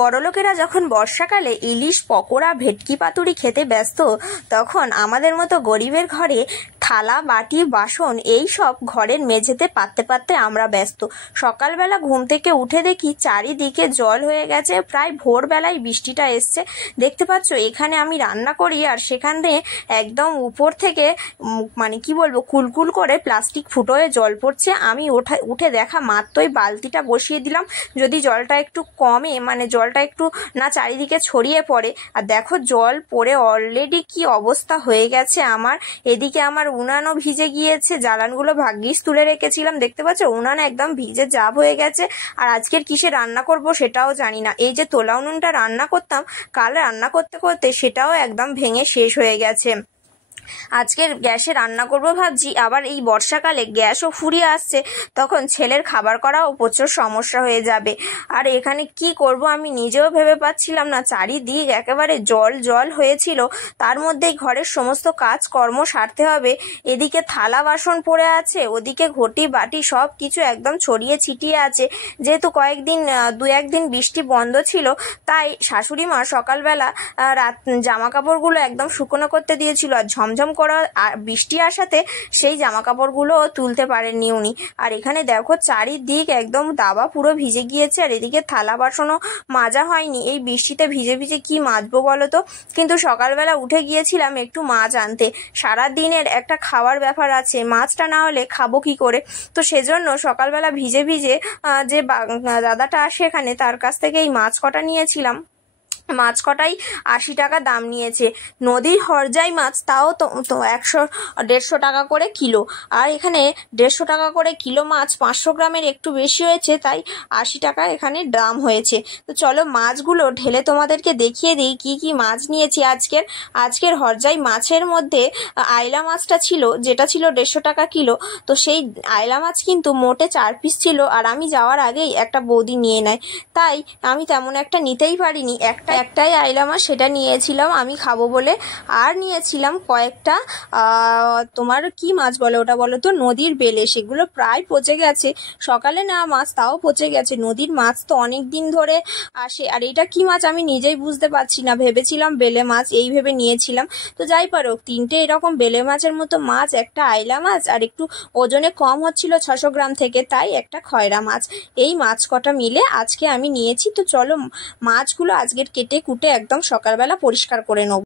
বড়লোকেরা যখন বর্ষাকালে ইলিশ পকোড়া ভেটকি পাতুরি খেতে ব্যস্ত, তখন আমাদের মতো গরিবের ঘরে থালা বাটি বাসন এই সব ঘরের মেঝেতে পাততে পাততে আমরা ব্যস্ত। সকালবেলা ঘুম থেকে উঠে দেখি চারিদিকে জল হয়ে গেছে, প্রায় ভোরবেলায় বৃষ্টিটা এসছে। দেখতে পাচ্ছ এখানে আমি রান্না করি আর সেখানে একদম উপর থেকে মানে কি বলবো কুলকুল করে প্লাস্টিক ফুটোয় জল পড়ছে। আমি উঠে দেখা মাত্রই বালতিটা বসিয়ে দিলাম, যদি জলটা একটু কমে মানে জলটা একটু না চারিদিকে ছড়িয়ে পড়ে। আর দেখো জল পড়ে অলরেডি কি অবস্থা হয়ে গেছে আমার। এদিকে আমার উনানও ভিজে গিয়েছে, জ্বালানগুলো ভাগ্যিস তুলে রেখেছিলাম। দেখতে পাচ্ছ উনান একদম ভিজে জাব হয়ে গেছে। আর আজকের কিসে রান্না করব সেটাও জানি না। এই যে তোলা উনুনটা রান্না করতাম, কাল রান্না করতে করতে সেটাও একদম ভেঙে শেষ হয়ে গেছে। আজকের গ্যাসে রান্না করব ভাবছি, আবার এই বর্ষাকালে গ্যাসও ফুরিয়ে আসছে, তখন ছেলের খাবার করাও প্রচুর সমস্যা হয়ে যাবে। আর এখানে কি করব আমি নিজেও ভেবে পাচ্ছিলাম না, চারিদিক একেবারে জল জল হয়েছিল। তার মধ্যেই ঘরের সমস্ত কাজকর্ম সারতে হবে। এদিকে থালা বাসন পড়ে আছে, ওদিকে ঘটি বাটি সব কিছু একদম ছড়িয়ে ছিটিয়ে আছে। যেহেতু দু একদিন বৃষ্টি বন্ধ ছিল, তাই শাশুড়ি মা সকালবেলা জামা কাপড়গুলো একদম শুকনো করতে দিয়েছিল। আর ঝমঝম করা বৃষ্টি আসাতে সেই জামা কাপড়গুলো তুলতে পারেননি উনি। আর এখানে দেখো চারিদিক একদম দাবা পুরো ভিজে গিয়েছে, আর এদিকে থালা বাসনও মাজা হয়নি। এই বৃষ্টিতে ভিজে ভিজে কি মাজবো বলো তো। কিন্তু সকালবেলা উঠে গিয়েছিলাম একটু মাছ আনতে, সারা দিনের একটা খাওয়ার ব্যাপার আছে, মাছটা না হলে খাবো কি করে। তো সেজন্য সকালবেলা ভিজে ভিজে যে দাদাটা আসে এখানে, তার কাছ থেকে এই মাছ কটা নিয়েছিলাম। মাছ কটাই 80 টাকা দাম নিয়েছে। নদীর হরজাই মাছ, তাও তো 100-150 টাকা করে কিলো। আর এখানে 150 টাকা করে কিলো মাছ, 500 গ্রামের একটু বেশি হয়েছে, তাই 80 টাকা এখানে দাম হয়েছে। তো চলো মাছগুলো ঢেলে তোমাদেরকে দেখিয়ে দিই কি কি মাছ নিয়েছি আজকের হরজাই মাছের মধ্যে আইলা মাছটা ছিল, যেটা ছিল 150 টাকা কিলো। তো সেই আইলা মাছ কিন্তু মোটে 4 পিস ছিল, আর আমি যাওয়ার আগেই একটা বৌদি নিয়ে নেয়, তাই আমি তেমন একটা নিতেই পারিনি। একটাই আইলা মাছ, সেটা নিয়েছিলাম আমি খাবো বলে। আর নিয়েছিলাম কয়েকটা তোমার কি মাছ বলে ওটা বলো তো, নদীর বেলে। সেগুলো প্রায় পচে গেছে, সকালে নেওয়া মাছ তাও পচে গেছে। নদীর মাছ তো অনেক দিন ধরে আসে। আর এটা কি মাছ আমি নিজেই বুঝতে পারছি না, ভেবেছিলাম বেলে মাছ, এই ভেবে নিয়েছিলাম। তো যাই পারো, 3টে এরকম বেলে মাছের মতো মাছ, একটা আইলা মাছ, আর একটু ওজনে কম হচ্ছিল 600 গ্রাম থেকে, তাই একটা খয়রা মাছ। এই মাছ কটা মিলে আজকে আমি নিয়েছি। তো চলো মাছগুলো আজকের কেটে কুটে একদম সকালবেলা পরিষ্কার করে নেব।